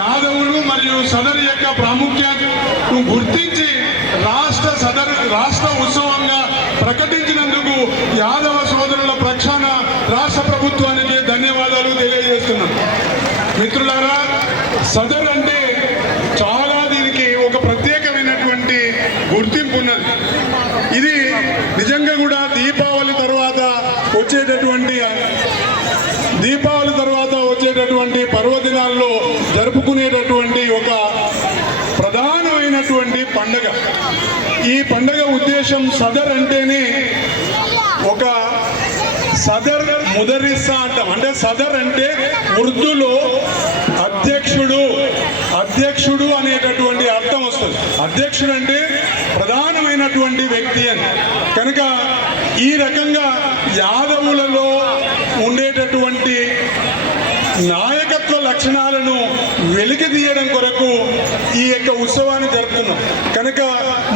యాదవులు మరియు సదరు యొక్క ప్రాముఖ్యతను గుర్తించి రాష్ట్ర ఉత్సవంగా ప్రకటించినందుకు యాదవ సోదరుల పక్షాన రాష్ట్ర ప్రభుత్వానికి ధన్యవాదాలు తెలియజేస్తున్నాం. మిత్రులారా, సదర్ అంటే చాలా దీనికి ఒక ప్రత్యేకమైనటువంటి గుర్తింపు ఉన్నది. ఇది నిజంగా కూడా దీపావళి తర్వాత వచ్చేటటువంటి పర్వదినాల్లో జరుపుకునేటటువంటి ఒక ప్రధానమైనటువంటి పండుగ. ఈ పండుగ ఉద్దేశం సదర్ అంటేనే ఒక సదర్ ముదరిస్సా అంటాం. అంటే సదర్ అంటే ఉర్దూలో అధ్యక్షుడు అనేటటువంటి అర్థం వస్తుంది. అధ్యక్షుడు అంటే ప్రధానమైనటువంటి వ్యక్తి అని. కనుక ఈ రకంగా యాదవులలో ఉండేటటువంటి నాయకత్వ లక్షణాలను వెలికి తీయడం కొరకు ఈ యొక్క ఉత్సవాన్ని జరుపుతున్నాం. కనుక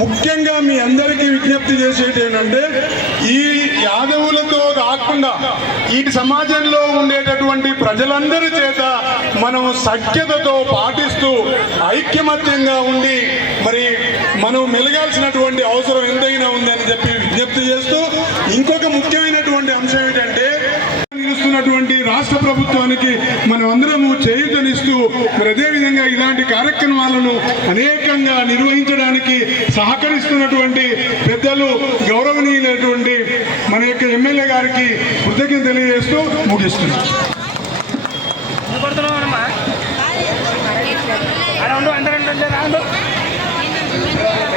ముఖ్యంగా మీ అందరికీ విజ్ఞప్తి చేసేది ఏంటంటే, ఈ యాదవులతో కాకుండా ఈ సమాజంలో ఉండేటటువంటి ప్రజలందరి చేత మనం సఖ్యతతో పాటిస్తూ ఐక్యమత్యంగా ఉండి మరి మనం మెలగాల్సినటువంటి అవసరం ఎంతైనా ఉందని చెప్పి విజ్ఞప్తి చేస్తూ, ఇంకొక ముఖ్యమైనటువంటి అంశం ఏంటంటే, నిలుస్తున్నటువంటి రాష్ట్ర ప్రభుత్వానికి మనం అందరము చేయూతనిస్తూ మరి అదేవిధంగా ఇలాంటి కార్యక్రమాలను అనేకంగా నిర్వహించడానికి సహకరిస్తున్నటువంటి పెద్దలు గౌరవనీయులైనటువంటి మన యొక్క ఎమ్మెల్యే గారికి కృతజ్ఞత తెలియజేస్తూ ముగిస్తున్నాం.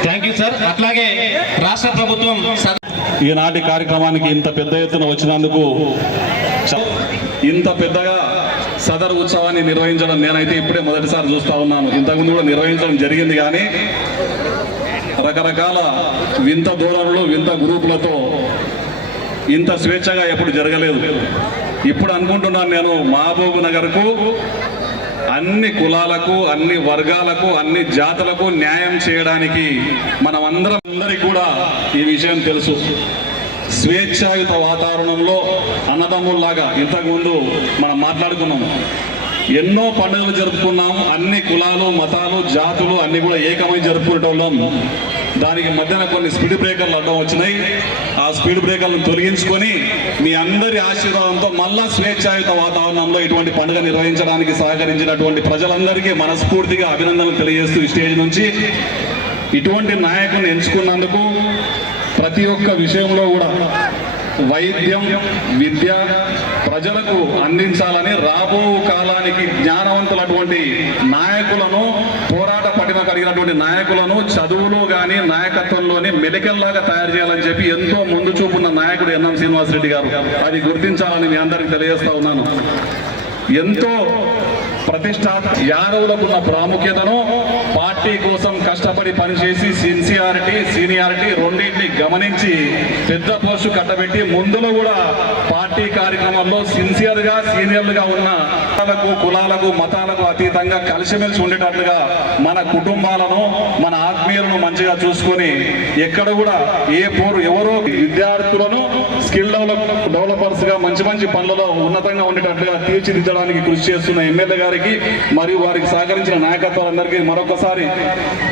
Thank you sir. అట్లాగే రాష్ట్ర ప్రభుత్వం ఈనాటి కార్యక్రమానికి ఇంత పెద్ద ఎత్తున వచ్చినందుకు, ఇంత పెద్దగా సదర్ ఉత్సవాన్ని నిర్వహించడం నేనైతే ఇప్పుడే మొదటిసారి చూస్తూ ఉన్నాను. ఇంతకుముందు కూడా నిర్వహించడం జరిగింది, కానీ రకరకాల వింత ధోరణులు, వింత గ్రూపులతో ఇంత స్వేచ్ఛగా ఎప్పుడు జరగలేదు. ఇప్పుడు అనుకుంటున్నాను, నేను మహబూబ్ నగర్కు అన్ని కులాలకు, అన్ని వర్గాలకు, అన్ని జాతులకు న్యాయం చేయడానికి మనం అందరికి కూడా ఈ విషయం తెలుసు. స్వేచ్ఛాయుత వాతావరణంలో అన్నదమ్ముల్లాగా ఇంతకుముందు మనం మాట్లాడుకున్నాము. ఎన్నో పండుగలు జరుపుకున్నాం. అన్ని కులాలు, మతాలు, జాతులు అన్ని కూడా ఏకమై జరుపుకునేటోళ్ళం. దానికి మధ్యన కొన్ని స్పీడ్ బ్రేకర్లు అడ్డం వచ్చినాయి. ఆ స్పీడ్ బ్రేకర్లను తొలగించుకొని మీ అందరి ఆశీర్వాదంతో మళ్ళా స్వేచ్ఛాయుత వాతావరణంలో ఇటువంటి పండుగ నిర్వహించడానికి సహకరించినటువంటి ప్రజలందరికీ మనస్ఫూర్తిగా అభినందనలు తెలియజేస్తూ ఈ స్టేజ్ నుంచి ఇటువంటి నాయకుని ఎంచుకున్నందుకు ప్రతి ఒక్క విషయంలో కూడా వైద్యం, విద్య ప్రజలకు అందించాలని, రాబో కాలానికి జ్ఞానవంతులటువంటి నాయకులను, పోరాట పటిమ కలిగినటువంటి నాయకులను చదువులో కానీ నాయకత్వంలోని మెడికల్లాగా తయారు చేయాలని చెప్పి ఎంతో ముందు చూపున్న నాయకుడు ఎన్ఎం శ్రీనివాసరెడ్డి గారు. అది గుర్తించాలని మీ అందరికీ తెలియజేస్తా ఉన్నాను. ఎంతో ప్రతిష్టాత్మక యాదవులకున్న ప్రాముఖ్యతను, పార్టీ కోసం కష్టపడి పనిచేసి సిన్సియారిటీ, సీనియారిటీ రెండింటిని గమనించి పెద్ద పోస్టు కట్టబెట్టి ముందులో కూడా పార్టీ కార్యక్రమంలో సిన్సియర్గా, సీనియర్లుగా ఉన్న కులాలకు, మతాలకు అతీతంగా కలిసిమెలిసి ఉండేటట్లుగా మన కుటుంబాలను, మన ఆత్మీయులను మంచిగా చూసుకొని ఎక్కడ కూడా ఎవరో విద్యార్థులను స్కిల్ డెవలపర్స్ గా మంచి మంచి పనులలో ఉన్నతంగా ఉండేటట్లుగా తీర్చిదిద్దడానికి కృషి చేస్తున్న ఎమ్మెల్యే గారికి మరియు వారికి సహకరించిన నాయకత్వాలందరికీ మరొకసారి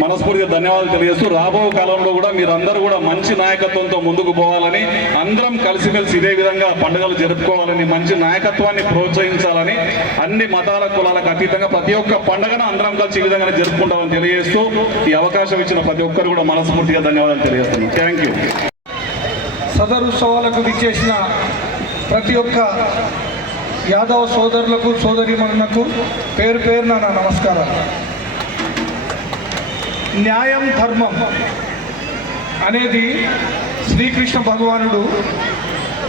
మనస్ఫూర్తిగా ధన్యవాదాలు తెలియజేస్తూ, రాబో కాలంలో కూడా మీరందరూ కూడా మంచి నాయకత్వంతో ముందుకు పోవాలని, అందరం కలిసిమెలిసి ఇదే విధంగా పండుగలు జరుపుకోవాలని, మంచి నాయకత్వాన్ని ప్రోత్సహించాలని, అన్ని మతాల కులాలకు అతీతంగా ప్రతి ఒక్క పండుగను అందరం కలిసి ఈ విధంగా జరుపుకుంటామని తెలియజేస్తూ ఈ అవకాశం ఇచ్చిన ప్రతి ఒక్కరు కూడా మనస్ఫూర్తిగా ధన్యవాదాలు తెలియజేస్తున్నాను. Thank you. సదరు ఉత్సవాలకు విచ్చేసిన ప్రతి ఒక్క యాదవ సోదరులకు, సోదరీమణులకు పేరు పేరున నా నమస్కారాలు. న్యాయం, ధర్మం అనేది శ్రీకృష్ణ భగవానుడు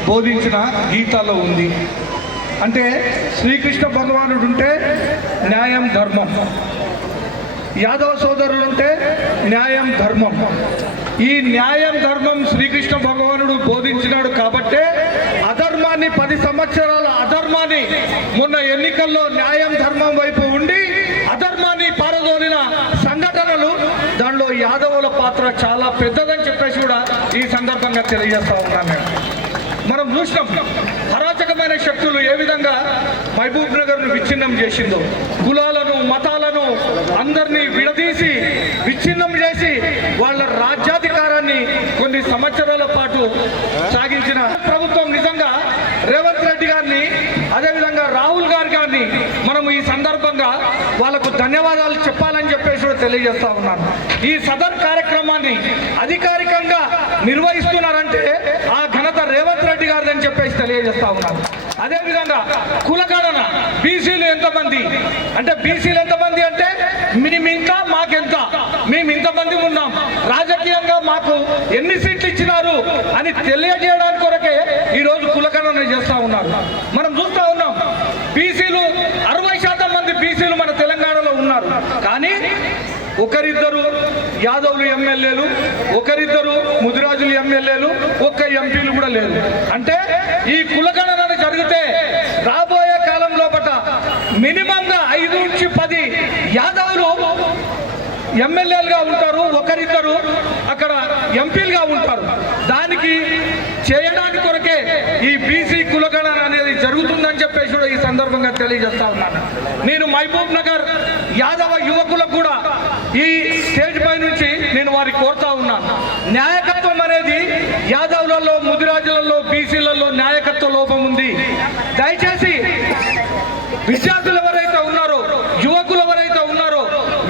బోధించిన గీతాలో ఉంది. అంటే శ్రీకృష్ణ భగవానుడు ఉంటే న్యాయం, ధర్మం, యాదవ సోదరులు ఉంటే న్యాయం, ధర్మం. ఈ న్యాయం, ధర్మం శ్రీకృష్ణ భగవానుడు బోధించినాడు కాబట్టే అధర్మాన్ని 10 సంవత్సరాల అధర్మాన్ని మొన్న ఎన్నికల్లో న్యాయం, ధర్మం వైపు ఉండి అధర్మాన్ని పారదోలిన సంఘటనలు, దానిలో యాదవుల పాత్ర చాలా పెద్దదని చెప్పేసి కూడా ఈ సందర్భంగా తెలియజేస్తా ఉన్నాను. మనం చూసినాం అరాచకమైన శక్తులు ఏ విధంగా మహబూబ్ నగర్ను విచ్ఛిన్నం చేసిందో, కులాలను, మతాలను వాళ్ళకు ధన్యవాదాలు చెప్పాలని చెప్పేసి కూడా తెలియజేస్తా ఉన్నాను. ఈ సదర్ కార్యక్రమాన్ని అధికారికంగా నిర్వహిస్తున్నారంటే ఆ ఘనత రేవంత్ రెడ్డి గారిదని చెప్పేసి తెలియజేస్తా ఉన్నాను. అదేవిధంగా కులగణన, బీసీలు ఎంతమంది అంటే బీసీలు ఎంతమంది అంటే మేమింత మాకెంత, మేము ఇంతమంది ఉన్నాం, రాజకీయంగా మాకు ఎన్ని సీట్లు ఇచ్చినారు అని తెలియజేయడానికి కొరకే ఈరోజు కులగణన చేస్తూ ఉన్నారు. మనం చూస్తూ ఉన్నాం బీసీలు 60% మంది బీసీలు మన తెలంగాణలో ఉన్నారు. కానీ ఒకరిద్దరు యాదవులు ఎమ్మెల్యేలు, ఒకరిద్దరు ముదిరాజులు ఎమ్మెల్యేలు, ఒక్క ఎంపీలు కూడా లేరు. అంటే ఈ కులగణన జరిగితే రాబోయే కాలం లోపల మినిమంగా 5 నుంచి 10 యాదవులు ఎమ్మెల్యేలుగా ఉంటారు, ఒకరిద్దరు అక్కడ ఎంపీలుగా ఉంటారు. దానికి చేయడానికి కొరకే ఈ బీసీ కులగణన అనేది జరుగుతుందని చెప్పేసి కూడా ఈ సందర్భంగా తెలియజేస్తా ఉన్నాను. నేను మహబూబ్ నగర్ యాదవ యువకులకు కూడా ఈ స్టేజ్ పై నుంచి నేను వారికి కోరుతా ఉన్నాను. న్యాయకత్వం అనేది యాదవులలో, ముదిరాజులలో, బీసీలలో న్యాయకత్వ లోపం ఉంది. దయచేసి విద్యార్థులు ఎవరైతే ఉన్నారో, యువకులు ఎవరైతే ఉన్నారో,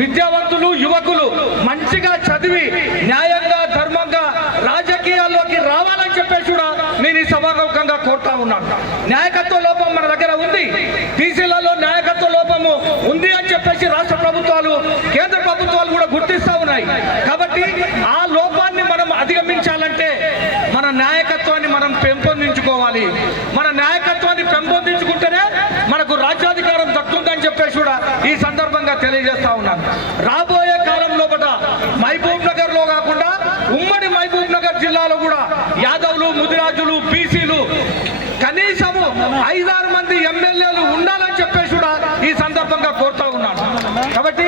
విద్యావంతులు యువకులు మంచిగా చదివి న్యాయంగా ధర్మంగా రాజకీయాల్లోకి రావాలని చెప్పేసి కూడా నేను ఈ సభాముఖంగా కోరుతా ఉన్నాను. నాయకత్వ లోపం మన దగ్గర ఉంది, బీసీలలో నాయకత్వ లోపము ఉంది అని చెప్పేసి రాష్ట్ర ప్రభుత్వాలు, కేంద్ర ప్రభుత్వాలు కూడా గుర్తిస్తూ ఉన్నాయి. కాబట్టి ఆ లోపాన్ని మనం అధిగమించాలంటే మన నాయకత్వాన్ని మనం పెంపొందించుకోవాలి. మన నాయకత్వాన్ని పెంపొందించుకుంటేనే మనకు రాజ్యాధికారం దక్కుతుందని చెప్పేసి కూడా ఈ సందర్భంగా తెలియజేస్తా ఉన్నాను. రాబోయే కాలం లోపల మహబూబ్ నగర్ లో కాకుండా ఉమ్మడి మహబూబ్ నగర్ జిల్లాలో కూడా యాదవులు, ముదిరాజులు, బీసీలు కనీసము 5-6 మంది ఎమ్మెల్యేలు ఉండాలని చెప్పేసి కూడా ఈ సందర్భంగా కోరుతా ఉన్నాను. కాబట్టి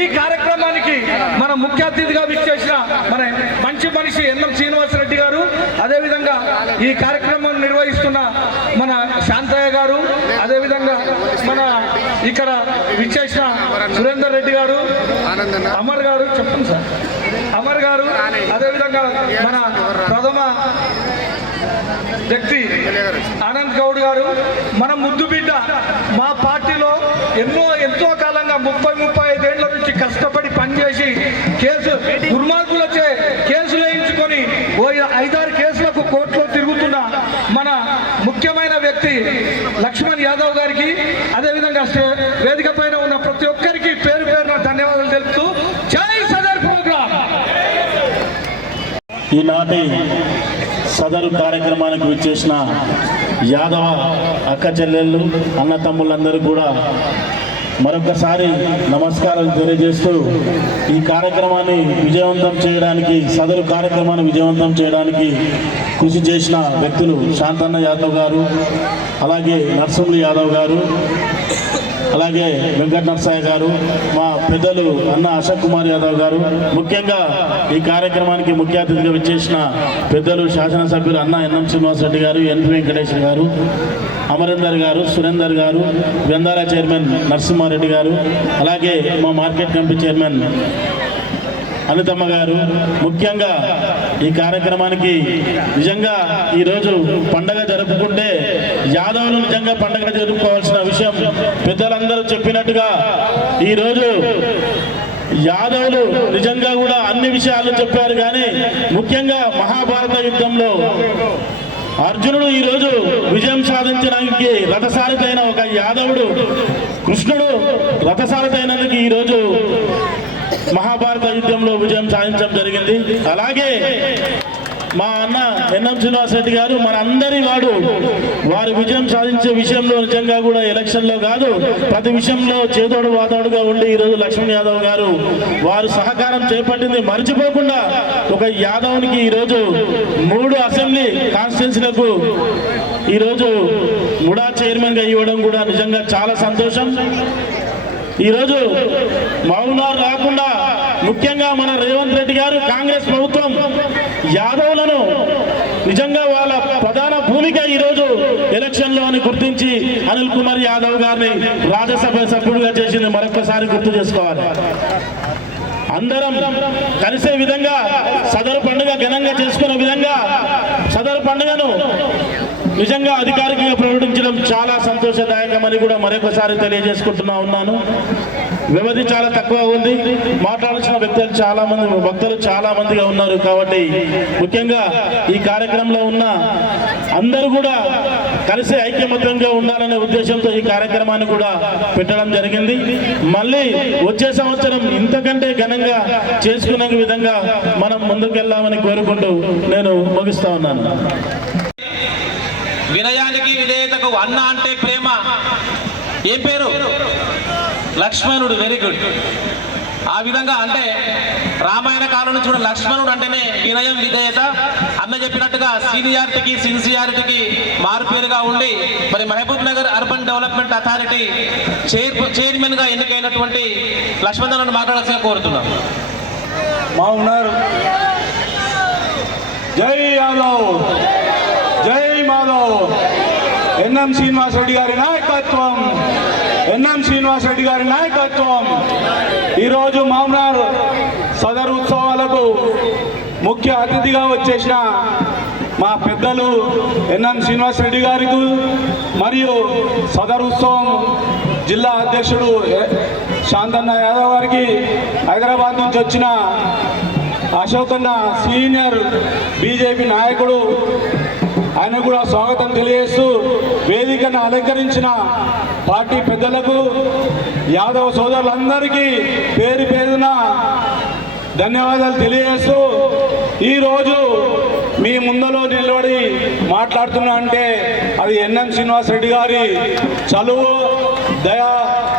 ఈ కార్యక్రమానికి మన ముఖ్య అతిథిగా విచ్చేసిన మన మంచి మనిషి ఎన్ఎం శ్రీనివాసరెడ్డి గారు, అదేవిధంగా ఈ కార్యక్రమం నిర్వహిస్తున్న మన శాంతయ్య గారు, అదేవిధంగా మన ఇక్కడ విచ్చేసిన సురేందర్ రెడ్డి గారు, అమర్ గారు, చెప్పండి సార్, అమర్ గారు, అదేవిధంగా మన ప్రథమ వ్యక్తి ఆనంద్ గౌడ్ గారు, మన ముద్దు బిడ్డ, మా పార్టీలో ఎంతో కాలంగా 30-35 ఏళ్ల నుంచి కష్టపడి పనిచేసి దుర్మార్గులచే కేసులు వేయించుకొని 5-6 కేసులకు కోర్టులో తిరుగుతున్న మన ముఖ్యమైన వ్యక్తి లక్ష్మణ్ యాదవ్ గారికి, అదేవిధంగా వేదిక పైన ఉన్న ప్రతి ఒక్కరికి పేరు పేరున ధన్యవాదాలు తెలుపుతూ జై సదర్ ప్రోగ్రామ్. ఈనాటి సదరు కార్యక్రమానికి విచ్చేసిన యాదవ అక్క చెల్లెళ్ళు, అన్న తమ్ముళ్ళందరూ కూడా మరొకసారి నమస్కారాలు తెలియజేస్తూ ఈ కార్యక్రమాన్ని విజయవంతం చేయడానికి, సదరు కార్యక్రమాన్ని విజయవంతం చేయడానికి కృషి చేసిన వ్యక్తులు శాంతన్న యాదవ్ గారు, అలాగే నరసింహులు యాదవ్ గారు, అలాగే వెంకట నరసాయ గారు, మా పెద్దలు అన్న అశోక్ కుమార్ యాదవ్ గారు, ముఖ్యంగా ఈ కార్యక్రమానికి ముఖ్య అతిథిగా విచ్చేసిన పెద్దలు శాసనసభ్యులు అన్న ఎన్ఎం శ్రీనివాసరెడ్డి గారు, ఎన్పి వెంకటేశ్వర గారు, అమరేందర్ గారు, సురేందర్ గారు, వెందాల చైర్మన్ నరసింహారెడ్డి గారు, అలాగే మా మార్కెట్ కమిటీ చైర్మన్ అనితమ్మ గారు, ముఖ్యంగా ఈ కార్యక్రమానికి నిజంగా ఈరోజు పండగ జరుపుకుంటే యాదవులు నిజంగా పండగ జరుపుకోవాల్సిన విషయం పెద్దలందరూ చెప్పినట్టుగా ఈరోజు యాదవులు నిజంగా కూడా అన్ని విషయాలు చెప్పారు. కానీ ముఖ్యంగా మహాభారత యుద్ధంలో అర్జునుడు ఈరోజు విజయం సాధించడానికి రథసారథైన ఒక యాదవుడు కృష్ణుడు రథసారథైనందుకు ఈరోజు మహాభారత యుద్ధంలో విజయం సాధించడం జరిగింది. అలాగే మా అన్న ఎన్ఎం శ్రీనివాసరెడ్డి గారు మన అందరి వారు విజయం సాధించే విషయంలో నిజంగా కూడా ఎలక్షన్లో కాదు, ప్రతి విషయంలో చేదోడు వాదోడుగా ఉండి ఈరోజు లక్ష్మణ్ యాదవ్ గారు వారు సహకారం చేపట్టింది మర్చిపోకుండా ఒక యాదవ్నికి ఈరోజు 3 అసెంబ్లీ కాన్స్టిట్యున్సీలకు ఈరోజు ముడా చైర్మన్గా ఇవ్వడం కూడా నిజంగా చాలా సంతోషం. ఈరోజు మౌనార్ రాకుండా ముఖ్యంగా మన రేవంత్ రెడ్డి గారు, కాంగ్రెస్ ప్రభుత్వం యాదవులను నిజంగా వాళ్ళ ప్రధాన భూమిక ఈరోజు ఎలక్షన్లో అని గుర్తించి అనిల్ కుమార్ యాదవ్ గారిని రాజ్యసభ సభ్యుడిగా చేసింది మరొకసారి గుర్తు చేసుకోవాలి. అందరం కలిసే విధంగా సదరు పండుగ ఘనంగా చేసుకునే విధంగా సదరు పండుగను నిజంగా అధికారికంగా ప్రకటించడం చాలా సంతోషదాయకమని కూడా మరొకసారి తెలియజేసుకుంటున్నా ఉన్నాను. వ్యవధి చాలా తక్కువ ఉంది. మాట్లాడాల్సిన భక్తులు చాలా మందిగా ఉన్నారు. కాబట్టి ముఖ్యంగా ఈ కార్యక్రమంలో ఉన్న అందరూ కూడా కలిసి ఐక్యమత్యంగా ఉండాలనే ఉద్దేశంతో ఈ కార్యక్రమాన్ని కూడా పెట్టడం జరిగింది. మళ్ళీ వచ్చే సంవత్సరం ఇంతకంటే ఘనంగా చేసుకునే విధంగా మనం ముందుకెళ్దామని కోరుకుంటూ నేను ముగిస్తా ఉన్నాను. వినయానికి విధేయతకు అన్న అంటే ప్రేమ. ఏం పేరు? లక్ష్మణుడు. Very good. ఆ విధంగా అంటే రామాయణ కాలం నుంచి కూడా లక్ష్మణుడు అంటేనే వినయం విధేయత. అన్న చెప్పినట్టుగా సీనియారిటీకి సిన్సియారిటీకి మారుపేరుగా ఉండి మరి Mahabub Nagar urban development authority chairman గా ఎన్నికైనటువంటి లక్ష్మణులను మాట్లాడాల్సిన కోరుతున్నాం. మా ఉన్నారు. జై యాదవ్, జై మాధవ్. ఎన్ఎం శ్రీనివాస్ రెడ్డి గారి నాయకత్వం, ఎన్ఎం శ్రీనివాస్ రెడ్డి గారి నాయకత్వం. ఈరోజు మామ్నార్ సదర్ ఉత్సవాలకు ముఖ్య అతిథిగా వచ్చేసిన మా పెద్దలు ఎన్ఎం శ్రీనివాస్ రెడ్డి గారికి మరియు సదర్ ఉత్సవం జిల్లా అధ్యక్షుడు శాంతన్న యాదవ్ గారికి, హైదరాబాద్ నుంచి వచ్చిన అశోకన్న సీనియర్ బీజేపీ నాయకుడు, ఆయన కూడా స్వాగతం తెలియజేస్తూ వేదికను అలంకరించిన పార్టీ పెద్దలకు, యాదవ్ సోదరులందరికీ పేరు పేరున ధన్యవాదాలు తెలియజేస్తూ ఈరోజు మీ ముందులో నిలబడి మాట్లాడుతున్నా అంటే అది ఎన్ఎం శ్రీనివాస్ రెడ్డి గారి చలువు, దయ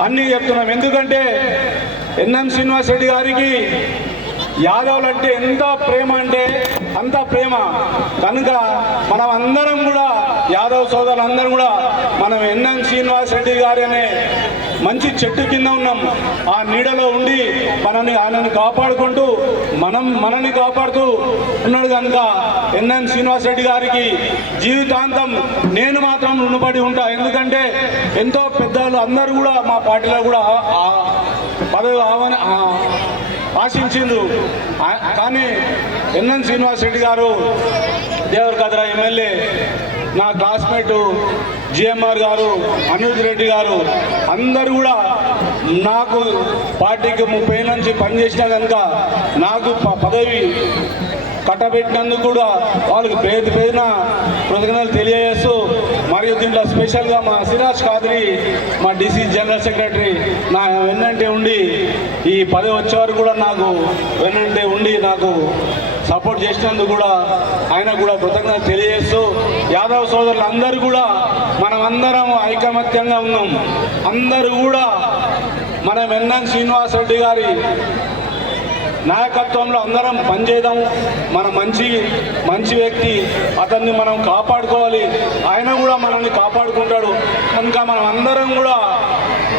అన్నీ చెప్తున్నాం. ఎందుకంటే ఎన్ఎం శ్రీనివాస్ రెడ్డి గారికి యాదవులు అంటే ఎంత ప్రేమ అంటే అంత ప్రేమ. కనుక మనం అందరం కూడా యాదవ్ సోదరులందరం కూడా మనం ఎన్ఎం శ్రీనివాస్ రెడ్డి గారి అనే మంచి చెట్టు కింద ఉన్నాం. ఆ నీడలో ఉండి ఆయనని కాపాడుకుంటూ మనల్ని కాపాడుతూ ఉన్నాడు. కనుక ఎన్ఎం శ్రీనివాస్ రెడ్డి గారికి జీవితాంతం నేను మాత్రం రుణపడి ఉంటా. ఎందుకంటే ఎంతో పెద్దలు అందరూ కూడా మా పార్టీలో కూడా పదవి ఆశించిండ్రు. కానీ ఎన్ఎం శ్రీనివాస్ రెడ్డి గారు, దేవరకద్ర ఎమ్మెల్యే, నా క్లాస్మేటు జిఎంఆర్ గారు, అనిరుద్ రెడ్డి గారు అందరూ కూడా నాకు పార్టీకి 30 ఏళ్ళ నుంచి పనిచేసినా కనుక నాకు పదవి కట్టబెట్టినందుకు కూడా వాళ్ళకి పేరున కృతజ్ఞతలు తెలియజేస్తూ, మరియు దీంట్లో స్పెషల్గా మా సిరాజ్ ఖాద్రి, మా డిసి జనరల్ సెక్రటరీ నా వెన్నంటే ఉండి ఈ పదవి వచ్చే వరకు కూడా నాకు వెన్నంటే ఉండి నాకు సపోర్ట్ చేసినందుకు కూడా ఆయన కూడా కృతజ్ఞతలు తెలియజేస్తూ, యాదవ్ సోదరులు అందరూ కూడా మనమందరం ఐకమత్యంగా ఉన్నాం. అందరూ కూడా మనం ఎన్ఎం శ్రీనివాస్ రెడ్డి గారి నాయకత్వంలో అందరం పనిచేద్దాం. మన మంచి వ్యక్తి, అతన్ని మనం కాపాడుకోవాలి. ఆయన కూడా మనల్ని కాపాడుకుంటాడు. కనుక మనం అందరం కూడా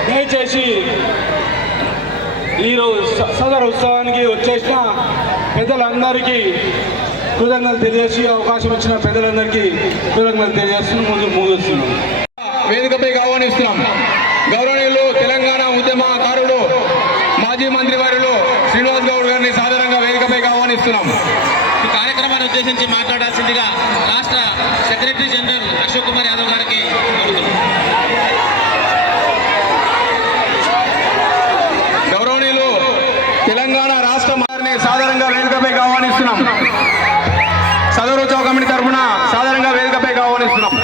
దయచేసి ఈరోజు సదర్ ఉత్సవానికి వచ్చేసిన పెద్దలందరికీ కృతజ్ఞతలు తెలియజేసి, అవకాశం ఇచ్చిన పెద్దలందరికీ కృతజ్ఞతలు తెలియజేస్తూ ముగిస్తున్నాం. వేదికపై ఆహ్వానిస్తున్నాం గౌరవనీయులు తెలంగాణ ఉద్యమకారుడు మాజీ మంత్రి వారిలో శ్రీనివాస్ గౌడ్ గారిని సాధారణంగా వేదికపై ఆహ్వానిస్తున్నాం. ఈ కార్యక్రమాన్ని ఉద్దేశించి మాట్లాడాల్సిందిగా రాష్ట్ర సెక్రటరీ జనరల్ అశోక్ కుమార్ యాదవ్ గారికి గౌరవనీయులు తెలంగాణ రాష్ట్ర మంత్రిని సాధారణంగా వేదికపై ఆహ్వానిస్తున్నాం. సదరోత్సవ కమిటీ తరఫున సాధారణంగా వేదికపై ఆహ్వానిస్తున్నాం.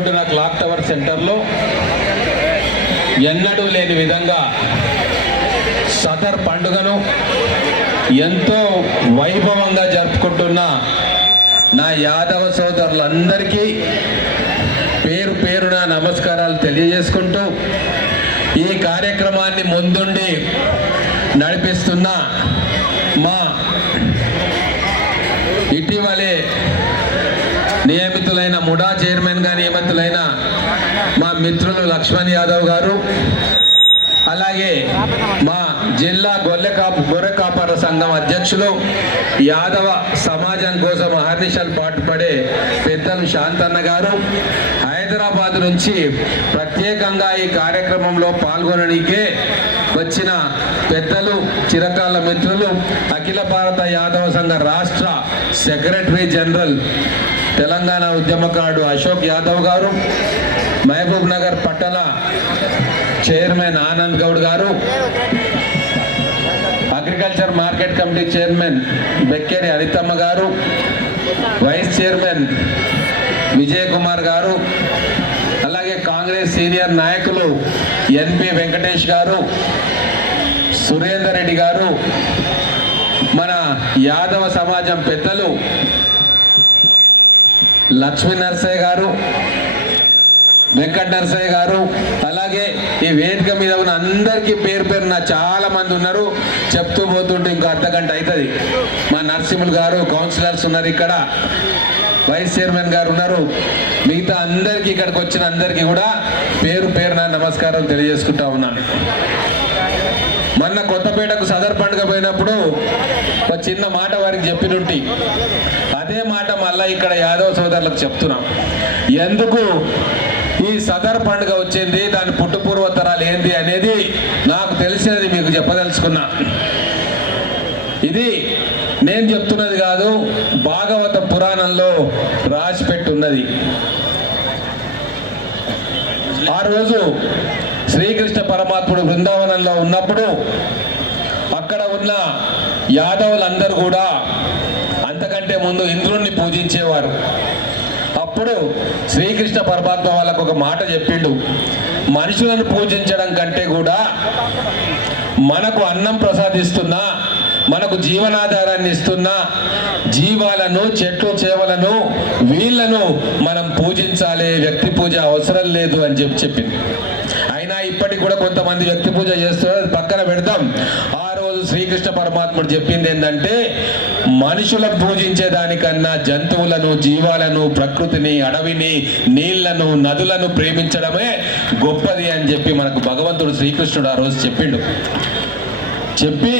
రోడ్డున క్లాక్ టవర్ సెంటర్లో ఎన్నడూ లేని విధంగా సదర్ పండుగను ఎంతో వైభవంగా జరుపుకుంటున్న నా యాదవ సోదరులందరికీ పేరు పేరున నమస్కారాలు తెలియజేసుకుంటూ ఈ కార్యక్రమాన్ని ముందుండి నడిపిస్తున్న మా ఇటీవలే నియమితులైన ముడా చైర్మన్గా నియమితులైన మా మిత్రులు లక్ష్మణ్ యాదవ్ గారు, అలాగే మా జిల్లా గొర్రె కాపర సంఘం అధ్యక్షులు, యాదవ సమాజం కోసం అహర్నిశలు పాటుపడే పెద్దలు శాంతన్న గారు, హైదరాబాద్ నుంచి ప్రత్యేకంగా ఈ కార్యక్రమంలో పాల్గొనడానికే వచ్చిన పెద్దలు, చిరకాల మిత్రులు, అఖిల భారత యాదవ సంఘ రాష్ట్ర సెక్రటరీ జనరల్ తెలంగాణ ఉద్యమకారుడు అశోక్ యాదవ్ గారు, మహబూబ్ నగర్ పట్టణ చైర్మన్ ఆనంద్ గౌడ్ గారు, agriculture market committee chairman Bekkeri హరితమ్మ గారు, వైస్ చైర్మన్ విజయ్ కుమార్ గారు, అలాగే కాంగ్రెస్ సీనియర్ నాయకులు ఎన్పి వెంకటేష్ గారు, సురేందర్ రెడ్డి గారు, మన యాదవ సమాజం పెద్దలు లక్ష్మీ నరసయ్య గారు, వెంకట నరసయ్య గారు, అలాగే ఈ వేదిక మీద ఉన్న అందరికీ పేరు పేరున చాలా మంది ఉన్నారు. చెప్తూ పోతుంటే ఇంకో అర్ధగంట అవుతుంది. మా నరసింహులు గారు, కౌన్సిలర్స్ ఉన్నారు, ఇక్కడ వైస్ చైర్మన్ గారు ఉన్నారు. మిగతా అందరికీ ఇక్కడికి వచ్చిన అందరికీ కూడా పేరు పేరున నమస్కారం తెలియజేసుకుంటా ఉన్నాను. మొన్న కొత్తపేటకు సదర్ పండుగ పోయినప్పుడు ఒక చిన్న మాట వారికి చెప్పినుంటి, అదే మాట మళ్ళీ ఇక్కడ యాదవ సోదరులకు చెప్తున్నాం. ఎందుకు ఈ సదర్ పండుగ వచ్చింది, దాని పుట్టుపూర్వతరాలు ఏంది అనేది నాకు తెలిసినది మీకు చెప్పదలుచుకున్నా. ఇది నేను చెప్తున్నది కాదు, భాగవత పురాణంలో రాసిపెట్టున్నది. ఆ రోజు శ్రీకృష్ణ పరమాత్ముడు బృందావనంలో ఉన్నప్పుడు అక్కడ ఉన్న యాదవులందరూ కూడా అంతకంటే ముందు ఇంద్రుణ్ణి పూజించేవారు. అప్పుడు శ్రీకృష్ణ పరమాత్మ వాళ్ళకు ఒక మాట చెప్పిండు, మనుషులను పూజించడం కంటే కూడా మనకు అన్నం ప్రసాదిస్తున్నా, మనకు జీవనాధారాన్ని ఇస్తున్నా జీవాలను, చెట్లు చేవలను, వీళ్లను మనం పూజించాలి, వ్యక్తి పూజ అవసరం లేదు అని చెప్పింది. అయినా ఇప్పటికి కూడా కొంతమంది వ్యక్తి పూజ చేస్తున్నారు, పక్కన పెడతాం. ఆ రోజు శ్రీకృష్ణ పరమాత్ముడు చెప్పింది ఏంటంటే, మనుషులను పూజించేదానికన్నా జంతువులను, జీవాలను, ప్రకృతిని, అడవిని, నీళ్లను, నదులను ప్రేమించడమే గొప్పది అని చెప్పి మనకు భగవంతుడు శ్రీకృష్ణుడు ఆ రోజు చెప్పి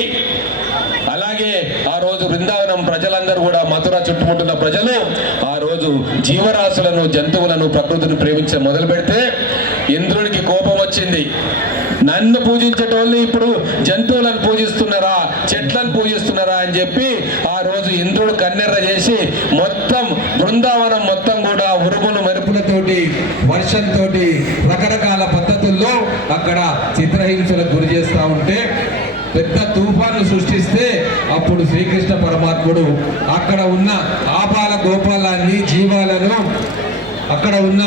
అలాగే ఆ రోజు బృందావనం ప్రజలందరూ కూడా, మథుర చుట్టుముట్టున్న ప్రజలు ఆ రోజు జీవరాశులను, జంతువులను, ప్రకృతిని ప్రేమించడం మొదలు పెడితే ఇంద్రునికి కోపం వచ్చింది. నన్ను పూజించేటోళ్ళు ఇప్పుడు జంతువులను పూజిస్తున్నారా, చెట్లను పూజిస్తున్నారా అని చెప్పి ఆ రోజు ఇంద్రుడు కన్నెర్ర చేసి మొత్తం బృందావనం మొత్తం కూడా ఉరుములు మెరుపులతోటి, వర్షంతో, రకరకాల పద్ధతుల్లో అక్కడ చిత్రహింసలకు గురి చేస్తూ ఉంటే పెద్ద తుఫాను సృష్టిస్తే అప్పుడు శ్రీకృష్ణ పరమాత్ముడు అక్కడ ఉన్న ఆపాల గోపాలాన్ని, జీవాలను, అక్కడ ఉన్న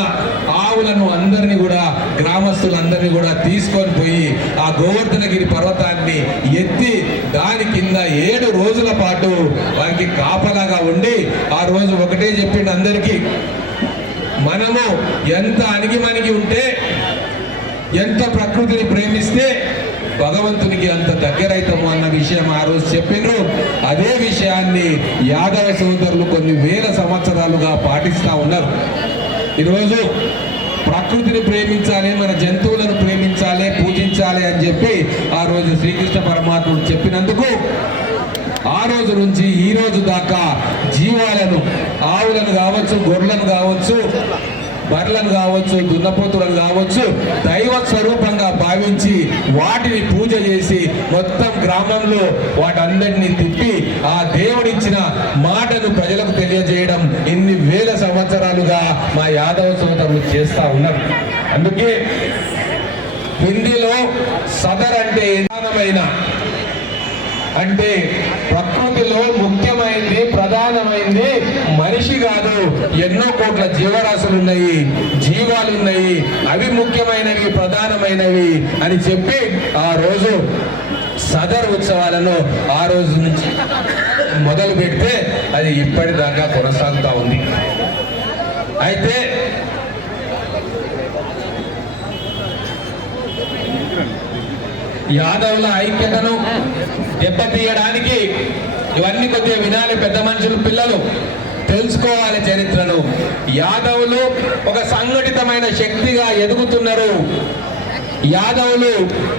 ఆవులను అందరినీ కూడా, గ్రామస్తులందరినీ కూడా తీసుకొని పోయి ఆ గోవర్ధనగిరి పర్వతాన్ని ఎత్తి దాని కింద 7 రోజుల పాటు వారికి కాపలాగా ఉండి ఆ రోజు ఒకటే చెప్పిండు అందరికీ, మనము ఎంత అణిగిమణిగి ఉంటే, ఎంత ప్రకృతిని ప్రేమిస్తే భగవంతునికి అంత దగ్గరైతాము అన్న విషయం ఆ రోజు చెప్పిండ్రు. అదే విషయాన్ని యాదవ సోదరులు కొన్ని వేల సంవత్సరాలుగా పాటిస్తూ ఉన్నారు. ఈరోజు ప్రకృతిని ప్రేమించాలి, మన జంతువులను ప్రేమించాలి, పూజించాలి అని చెప్పి ఆ రోజు శ్రీకృష్ణ పరమాత్ముడు చెప్పినందుకు ఆ రోజు నుంచి ఈ రోజు దాకా జీవాలను, ఆవులను కావచ్చు, గొర్రెలను కావచ్చు, బర్రెలను కావచ్చు, దున్నపోతులను కావచ్చు, దైవ స్వరూపంగా భావించి వాటిని పూజ చేసి మొత్తం గ్రామంలో వాటన్నిటిని తిప్పి ఆ దేవుడిచ్చిన మాటను ప్రజలకు తెలియజేయడం ఇన్ని వేల సంవత్సరాలుగా మా యాదవ సోదరులు చేస్తా ఉన్నారు. అందుకే హిందీలో సదర్ అంటే ప్రధానమైన, అంటే ప్రకృతిలో ముఖ్యమైనది, ప్రధానమైనది మనిషి కాదు, ఎన్నో కోట్ల జీవరాశులు ఉన్నాయి, జీవాలు ఉన్నాయి, అవి ముఖ్యమైనవి, ప్రధానమైనవి అని చెప్పి ఆ రోజు సదర్ ఉత్సవాలను ఆ రోజు నుంచి మొదలు పెడితే అది ఇప్పటిదాకా కొనసాగుతూ ఉంది. అయితే యాదవుల ఐక్యతను దెబ్బతీయడానికి ఇవన్నీ కొద్దిగా వినాలి, పెద్ద మనుషులు, పిల్లలు తెలుసుకోవాలి చరిత్రను. యాదవులు ఒక సంఘటితమైన శక్తిగా ఎదుగుతున్నారు. యాదవులు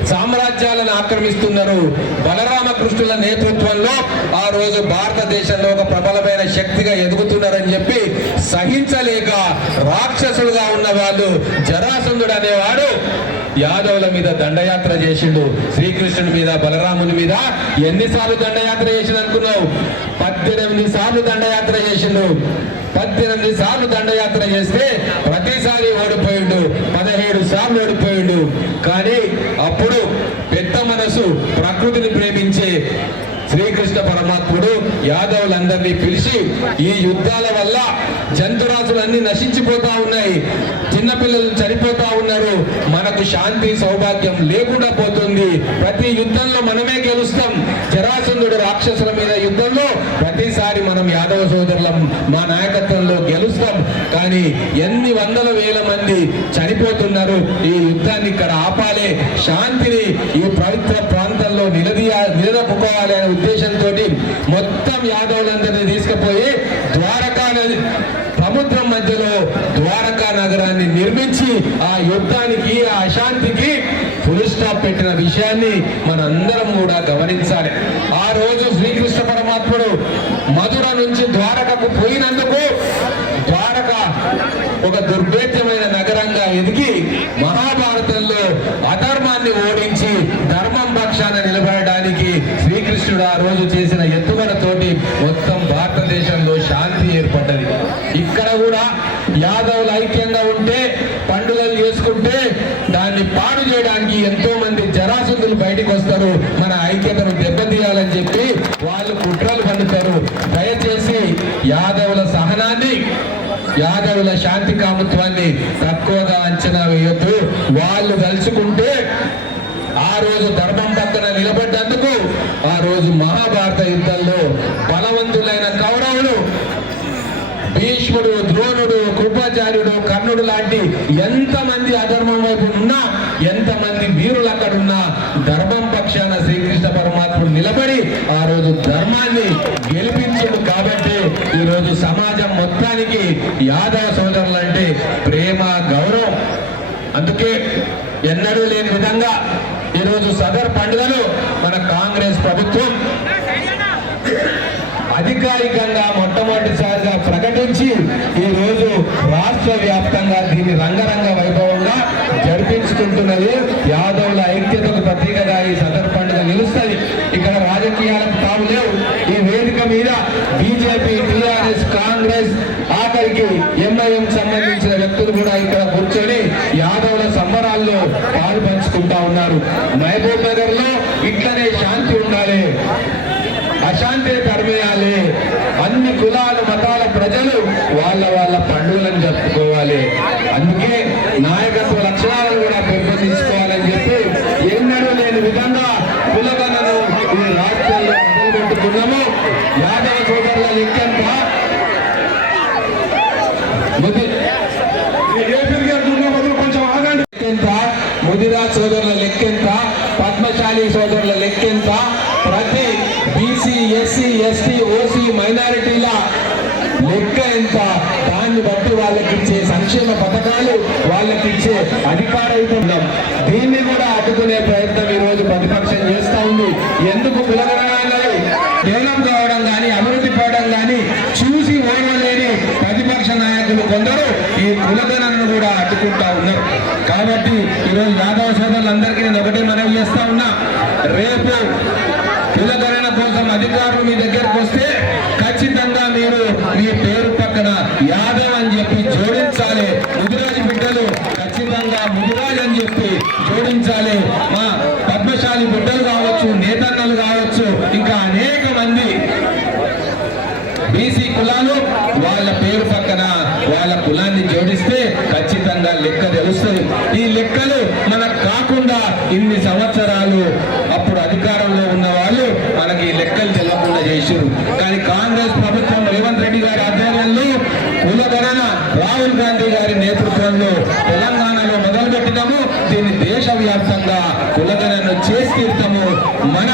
సామ్రాజ్యాలను ఆక్రమిస్తున్నారు. బలరామకృష్ణుల నేతృత్వంలో ఆ రోజు భారతదేశంలో ఒక ప్రబలమైన శక్తిగా ఎదుగుతున్నారని చెప్పి సహించలేక రాక్షసులుగా ఉన్న వాళ్ళు జరాసంధుడు అనేవాడు యాదవుల మీద దండయాత్ర చేసిండు. శ్రీకృష్ణుడి మీద, బలరాముని మీద ఎన్నిసార్లు దండయాత్ర చేసిండు అనుకున్నావు? 18 సార్లు దండయాత్ర చేసిండు. 18 సార్లు దండయాత్ర చేస్తే ప్రతిసారి ఓడిపోయిండు. 17 సార్లు ఓడిపోయిండు. కానీ అప్పుడు పెద్ద మనసు, ప్రకృతిని ప్రేమించే శ్రీకృష్ణ పరమాత్ముడు యాదవులందరినీ పిలిచి, ఈ యుద్ధాల వల్ల జంతురాశులన్నీ నశించిపోతా ఉన్నాయి, చిన్నపిల్లలు చనిపోతా ఉన్నారు, మనకు శాంతి సౌభాగ్యం లేకుండా పోతుంది, ప్రతి యుద్ధంలో మనమే గెలుస్తాం, జరాసంధుడు రాక్షసుల మీద యుద్ధంలో ప్రతిసారి మనం యాదవ సోదరులం మా నాయకత్వంలో గెలుస్తాం, కానీ ఎన్ని వందల వేల మంది చనిపోతున్నారు, ఈ యుద్ధాన్ని ఇక్కడ ఆపాలి, శాంతిని ఈ పవిత్ర ప్రాంతంలో నిలదొక్కుకోవాలి అనే ఉద్దేశంతో మొత్తం యాదవులందరినీ తీసుకుపోయి ద్వారకా నది సముద్రం మధ్యలో ద్వారకా నగరాన్ని నిర్మించి ఆ యుద్ధానికి, ఆ అశాంతికి ఫుల్ స్టాప్ పెట్టిన విషయాన్ని మనందరం కూడా గమనించాలి. ఆ రోజు శ్రీకృష్ణ పరమాత్ముడు మధుర నుంచి ద్వారకకు పోయినందుకు ద్వారక ఒక దుర్భేద్యమైన నగరంగా ఎదిగి మహాభారతంలో అధర్మాన్ని ఓడించి ధర్మం పక్షాన నిలబడడానికి శ్రీకృష్ణుడు ఆ రోజు చేసిన ఎత్తుగడతోటి మొత్తం భారతదేశంలో శాంతి ఏర్పడ్డది. ఇక్కడ కూడా యాదవులు ఐక్యంగా ఉంటే, పండుగలు చేసుకుంటే దాన్ని పాడు చేయడానికి ఎంతో మంది జరాసంధులు బయటకు వస్తారు, మన ఐక్యతను దెబ్బతీయాలని చెప్పి వాళ్ళు కుట్రలు పండుతారు. దయచేసి యాదవుల సహనాన్ని, యాదవుల శాంతి కామత్వాన్ని తక్కువగా అంచనా వేయొద్దు. వాళ్ళు తలుచుకుంటే ఆ రోజు ధర్మం పక్కన నిలబడ్డందుకు ఆ రోజు మహాభారత యుద్ధంలో బలవంతులైన కౌరవులు, భీష్ముడు, ద్రోణుడు, కృపాచార్యుడు, కర్ణుడు లాంటి ఎంతమంది అధర్మం వైపు ఉన్నా, ఎంతమంది వీరులు అక్కడున్నా ధర్మం పక్షాన శ్రీకృష్ణ పరమాత్ముడు నిలబడి ఆ రోజు ధర్మాన్ని గెలిపించడు. కాబట్టి ఈ రోజు సమాజం మొత్తానికి యాదవ సోదరులు అంటే ప్రేమ, గౌరవం. అందుకే ఎన్నడూ లేని విధంగా ఈరోజు సదర్ పండుగలు మన కాంగ్రెస్ ప్రభుత్వం అధికారికంగా మొట్టమొదటిసారిగా ప్రకటించి ఈ రోజు రాష్ట్ర వ్యాప్తంగా దీన్ని రంగరంగ వైభవంగా జరిపించుకుంటున్నది. యాదవుల ఐక్యతకు ప్రతీకగా ఈ సదర్ పండుగ నిలుస్తుంది. ఇక్కడ రాజకీయాలకు తాము లేవు. ఈ వేదిక మీద బీజేపీ, టీఆర్ఎస్, కాంగ్రెస్, ఆఖరికి ఎంఐఎం సంబంధించిన వ్యక్తులు కూడా ఇక్కడ కూర్చొని యాదవుల సంబరాల్లో పాలు పంచుకుంటా ఉన్నారు. మహబూబ్ నగర్ లో ఇట్లనే శాంతి ఉండాలి, అశాంతి తరిమేయాలి, అన్ని కులాలు, మతాల ప్రజలు వాళ్ళ పండుగలను జరుపుకోవాలి. అందుకే నాయకత్వ లక్షణాలను కూడా పెంపొందించుకోవాలని చెప్పి ఎన్నడూ లేని విధంగా కులగణను ఈ రాష్ట్రంలో మొదలుపెట్టుకున్నాము. యాదవ సోదరుల లెక్కెంత, ముదిరాజ్ సోదరుల లెక్కెంత, పద్మశాలి సోదరుల లెక్కెంత, ప్రతి బీసీ, ఎస్సీ, ఎస్టీ, ఓసీ మైనారిటీల లెక్క ఎంత, దాన్ని బట్టి వాళ్ళకిచ్చే సంక్షేమ పథకాలు, వాళ్ళకిచ్చే అధికారయుతం, దీన్ని కూడా అడ్డుకునే ప్రయత్నం ఈ రోజు ప్రతిపక్షం చేస్తా ఉంది. ఎందుకు కులగణాలు డెవలప్ కావడం కానీ, అభివృద్ధి పడడం కానీ చూసి ఓడలేని ప్రతిపక్ష నాయకులు కొందరు ఈ కులగణను కూడా అడ్డుకుంటా ఉన్నారు. కాబట్టి ఈరోజు యాదవ సోదరులందరికీ నేను ఒకటే మనవి చేస్తా ఉన్నా, రేపు కులగణన కోసం అధికారులు మీ దగ్గరకు వస్తే ఖచ్చితంగా మీరు మీ పేరు పక్కన యాదవ్ అని చెప్పి జోడించాలి. ముదిరాజు బిడ్డలు ఖచ్చితంగా ముదిరాజ్ అని చెప్పి జోడించాలి. మా పద్మశాలి బిడ్డలు కావచ్చు, నేతన్నలు కావచ్చు, ఇంకా అనేక మంది బీసీ కులాలు వాళ్ళ పేరు పక్కన లెక్క తెలుస్తుంది. ఈ లెక్కలు మనకు కాకుండా ఇన్ని సంవత్సరాలు అప్పుడు అధికారంలో ఉన్న వాళ్ళు మనకి ఈ లెక్కలు తెలియకుండా చేశారు. కానీ కాంగ్రెస్ ప్రభుత్వం రేవంత్ రెడ్డి గారి ఆధ్వర్యంలో కులగణన రాహుల్ గాంధీ గారి నేతృత్వంలో తెలంగాణలో మొదలుపెట్టినాము. దీన్ని దేశవ్యాప్తంగా కులగణన చేసి తీర్థము. మన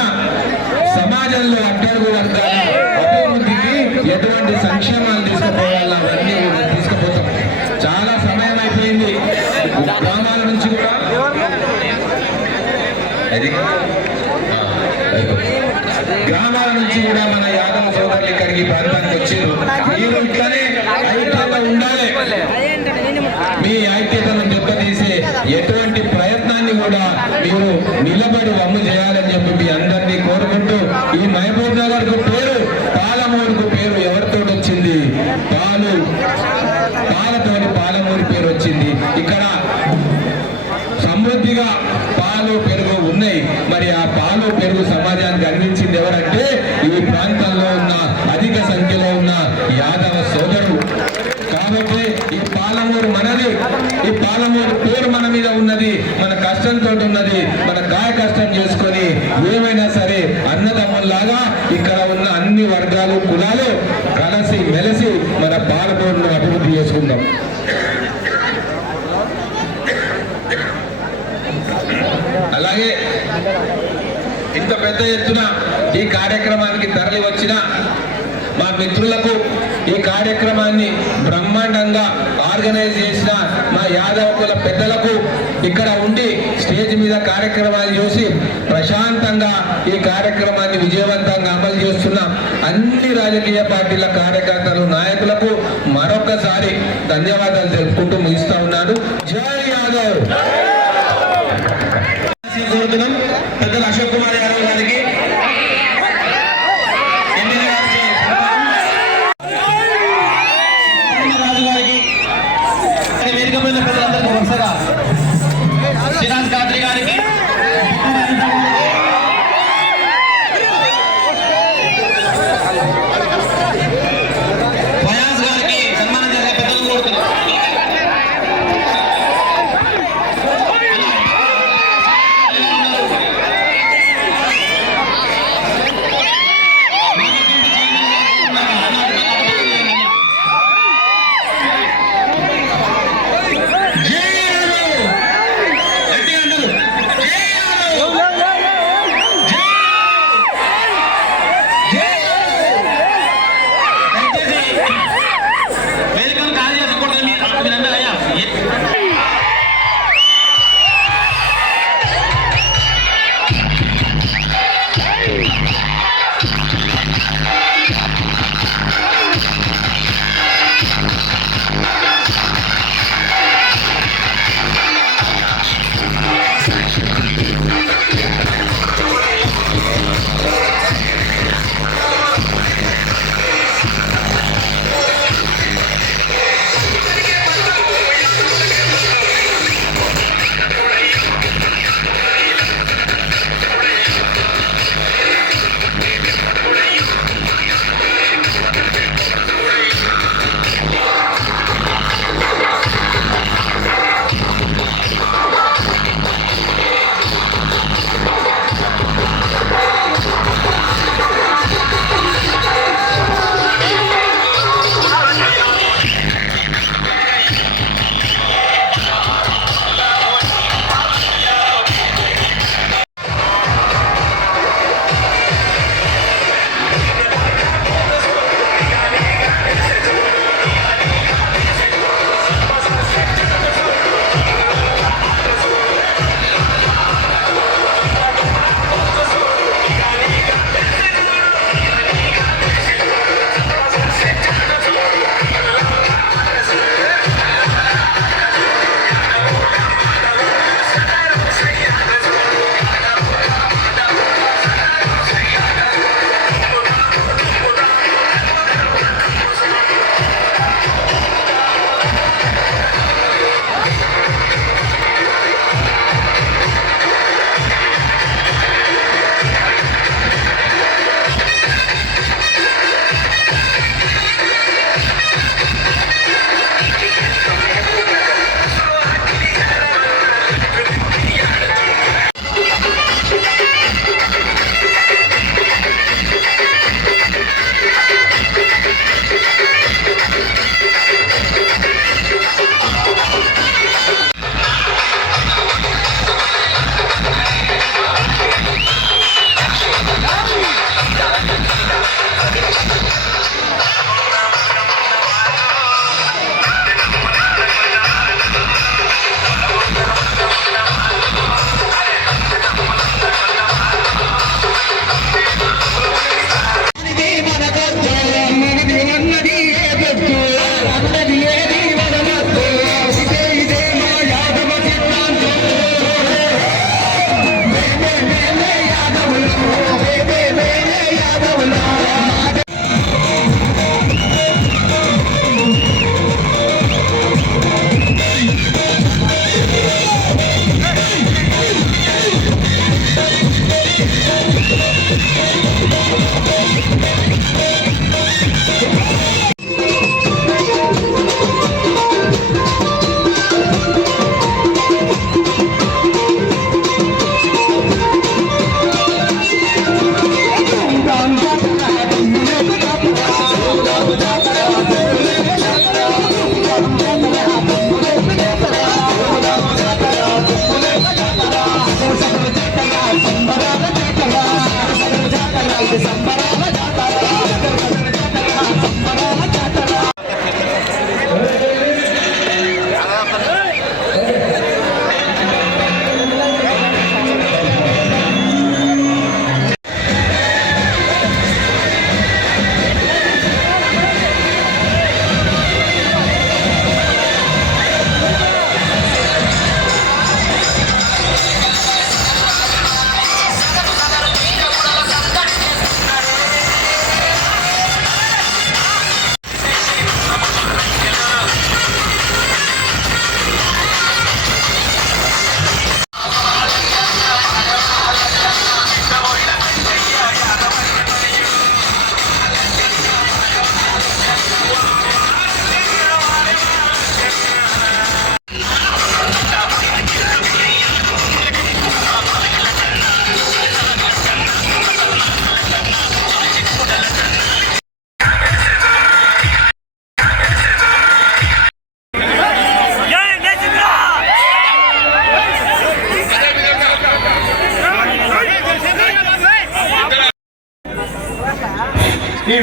సమాజంలో అట్టడుగు వర్గాల అభివృద్ధికి ఎటువంటి సంక్షేమాలు తీసుకుపోవాలో అవన్నీ తీసుకుపోతాం. చాలా సమయం అయిపోయింది. గ్రామాల నుంచి కూడా గ్రామాల నుంచి కూడా మన యాదవ సోదరులు ఇక్కడికి ప్రాంతానికి వచ్చారు. మీరు ఇట్లనే ఐక్యంగా ఉండాలి. మీ ఐక్యతను దెబ్బతీసే ఎటువంటి ప్రయత్నాన్ని కూడా మీరు నిలబడి వమ్ము చేయాలని చెప్పి మీ అందరినీ కోరుకుంటూ, ఈ మహబూబ్ నగర్ కు పేరు పాలమూరుకు పేరు ఎవరితో వచ్చింది? పాలతోని పాలమూరు పేరు వచ్చింది. ఇక్కడ సమృద్ధిగా పాలు పెరుగు ఉన్నాయి. మరి ఆ పాలు పెరుగు సమాజానికి అందించింది ఎవరంటే ఈ ప్రాంతంలో ఉన్న అధిక సంఖ్యలో ఉన్న యాదవ సోదరుడు. కాబట్టి ఈ పాలమూరు మనది. ఈ పాలమూరు పేరు మన మీద ఉన్నది, మన కష్టంతో ఉన్నది. మన కాయ కష్టం చేసుకొని ఏమైనా సరే అన్నదమ్ముల్లాగా ఇక్కడ ఉన్న అన్ని వర్గాలు కులాలు కలిసి మెలిసి మన పాలమూరును అభివృద్ధి చేసుకుందాం. అలాగే ఇంత పెద్ద ఎత్తున ఈ కార్యక్రమానికి తరలి వచ్చిన మా మిత్రులకు, ఈ కార్యక్రమాన్ని బ్రహ్మాండంగా ఆర్గనైజ్ చేసిన మా యాదవ కుల పెద్దలకు, ఇక్కడ ఉండి స్టేజ్ మీద కార్యక్రమాలు చూసి ప్రశాంతంగా ఈ కార్యక్రమాన్ని విజయవంతంగా అమలు చేస్తున్న అన్ని రాజకీయ పార్టీల కార్యకర్తలు, నాయకులకు మరొకసారి ధన్యవాదాలు తెలుపుకుంటూ ముగిస్తా ఉన్నాను. జై యాదవ్. కోరుతున్నాం పెద్దలు అశోక్ కుమార్ యాదవ్ గారికి, రాజు గారికి, వేదిక పైన పెద్దలందరికీ వరుసగా శ్రీనాథ్ కాద్రి గారికి, ఫయాజ్ గారికి సన్మానం చేసే పెద్దలు కోరుతున్నాం.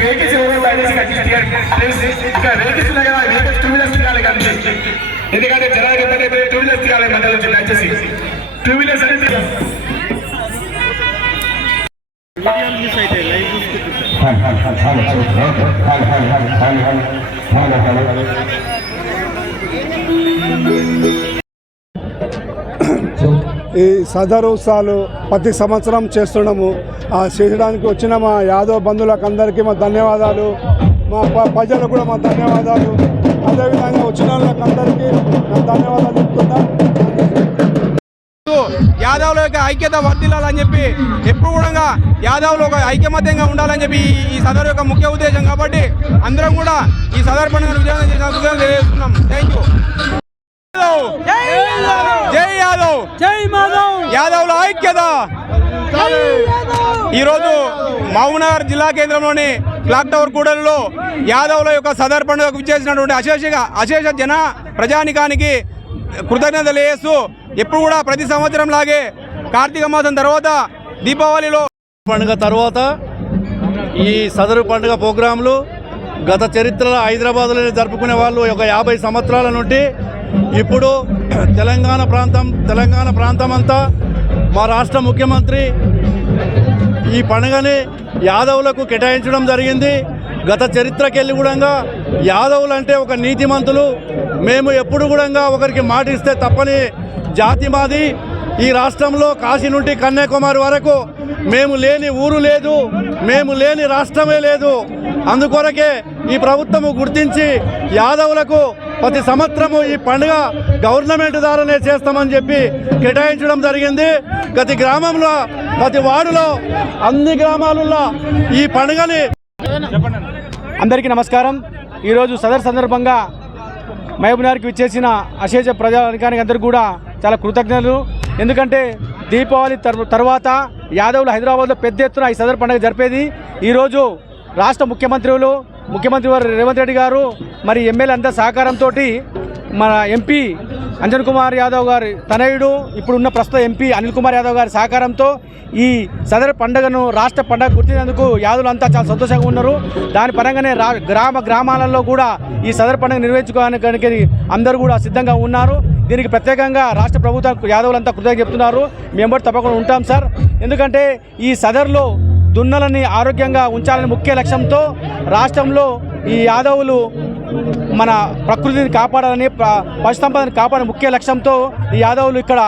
వెహికల్స్ ఎవరో దయచేసి ఇక్కడ వెహికల్స్ ఉన్నాయి కదా వెహికల్స్ 2 వీలర్స్ తీయాలి కానీ ఎందుకంటే జనాలు ఇబ్బంది 2 వీలర్స్ తీయాలి మధ్యలో నుంచి దయచేసి 2 వీలర్స్ అనేది ఈ సదరు ఉత్సవాలు ప్రతి సంవత్సరం చేస్తున్నాము. చేయడానికి వచ్చిన మా యాదవ్ బంధువులకు అందరికీ మా ధన్యవాదాలు, మా ప్రజలకు కూడా మా ధన్యవాదాలు. అదేవిధంగా వచ్చిన వాళ్ళకి అందరికీ నా ధన్యవాదాలు చెప్తున్నా. యాదవ్ల యొక్క ఐక్యత వర్ధిల్లాలని చెప్పి ఎప్పుడు కూడా యాదవ్లు ఒక ఐక్యమత్యంగా ఉండాలని చెప్పి ఈ సదరు యొక్క ముఖ్య ఉద్దేశం. కాబట్టి అందరం కూడా ఈ సదరు పండుగను విజయవంతం చేసిన తెలియజేస్తున్నాం. Thank you. జై యాదవ్, జై మాధవ్, యాదవ్ల ఐక్యత. ఈరోజు మహబూబ్నగర్ జిల్లా కేంద్రంలోని క్లాక్ టవర్ కూడలిలో యాదవ్ల యొక్క సదర్ పండుగకు విచ్చేసినటువంటి అశేష జన ప్రజానికానికి కృతజ్ఞతలు తెలియజేస్తూ ఎప్పుడు కూడా ప్రతి సంవత్సరం లాగే కార్తీక మాసం తర్వాత దీపావళిలో పండుగ తర్వాత ఈ సదరు పండుగ ప్రోగ్రాంలు గత చరిత్రలో హైదరాబాద్లో జరుపుకునే వాళ్ళు ఒక 50 సంవత్సరాల నుండి ఇప్పుడు తెలంగాణ ప్రాంతం అంతా మా రాష్ట్ర ముఖ్యమంత్రి ఈ పండుగని యాదవులకు కేటాయించడం జరిగింది. గత చరిత్రకెళ్ళి కూడా యాదవులు అంటే ఒక నీతిమంతులు, మేము ఎప్పుడు కూడా ఒకరికి మాటిస్తే తప్పని జాతి మాది. ఈ రాష్ట్రంలో కాశీ నుండి కన్యాకుమారి వరకు మేము లేని ఊరు లేదు, మేము లేని రాష్ట్రమే లేదు. అందుకొరకే ఈ ప్రభుత్వము గుర్తించి యాదవులకు ప్రతి సంవత్సరము ఈ పండుగ గవర్నమెంట్ ద్వారానే చేస్తామని చెప్పి కేటాయించడం జరిగింది. ప్రతి గ్రామంలో ప్రతి వార్డులో అన్ని గ్రామాలలో ఈ పండుగని. అందరికీ నమస్కారం. ఈరోజు సదర్ సందర్భంగా మహబూబ్నగర్కి విచ్చేసిన అశేష ప్రజానికానికి అందరికీ కూడా చాలా కృతజ్ఞతలు. ఎందుకంటే దీపావళి తర్వాత యాదవులు హైదరాబాద్లో పెద్ద ఎత్తున ఈ సదర్ పండుగ జరిపేది. ఈరోజు రాష్ట్ర ముఖ్యమంత్రి వారు రేవంత్ రెడ్డి గారు మరి ఎమ్మెల్యే అంతా సహకారంతో మన ఎంపీ అంజన్ కుమార్ యాదవ్ గారి తనయుడు ఇప్పుడున్న ప్రస్తుత ఎంపీ అనిల్ కుమార్ యాదవ్ గారి సహకారంతో ఈ సదర్ పండుగను రాష్ట్ర పండుగ గుర్తించినందుకు యాదవులు అంతా చాలా సంతోషంగా ఉన్నారు. దాని పరంగానే గ్రామాలలో కూడా ఈ సదర్ పండుగ నిర్వహించుకోవడానికి అందరూ కూడా సిద్ధంగా ఉన్నారు. దీనికి ప్రత్యేకంగా రాష్ట్ర ప్రభుత్వం యాదవులంతా కృతజ్ఞత చెప్తున్నారు. మేము కూడా తప్పకుండా ఉంటాం సార్. ఎందుకంటే ఈ సదర్లో దున్నలని ఆరోగ్యంగా ఉంచాలని ముఖ్య లక్ష్యంతో రాష్ట్రంలో ఈ యాదవులు మన ప్రకృతిని కాపాడాలని, పశు సంపదను కాపాడే ముఖ్య లక్ష్యంతో ఈ యాదవులు ఇక్కడ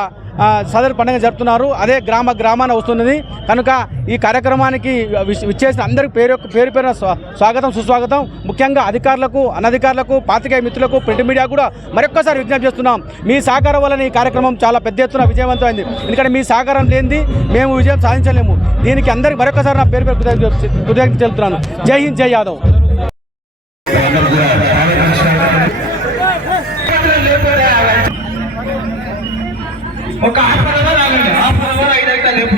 సదరు పండుగ జరుపుతున్నారు. అదే గ్రామాన వస్తున్నది కనుక ఈ కార్యక్రమానికి విచ్చేసిన అందరికీ పేరు స్వాగతం సుస్వాగతం. ముఖ్యంగా అధికారులకు, అనధికారులకు, పాత్రికేయ మిత్రులకు, ప్రింట్ మీడియా కూడా మరొక్కసారి విజ్ఞప్తి చేస్తున్నాం. మీ సహకారం వల్ల ఈ కార్యక్రమం చాలా పెద్ద ఎత్తున విజయవంతమైంది. ఎందుకంటే మీ సహకారం లేనిది మేము విజయం సాధించలేము. దీనికి అందరికీ మరొకసారి నా పేరు కృతజ్ఞత తెలుపుతున్నాను. జై హింద్, జై యాదవ్. ఒక హాఫ్ అన్ అవర్ ఆగండి, హాఫ్ అన్ అవర్ 5 లేపు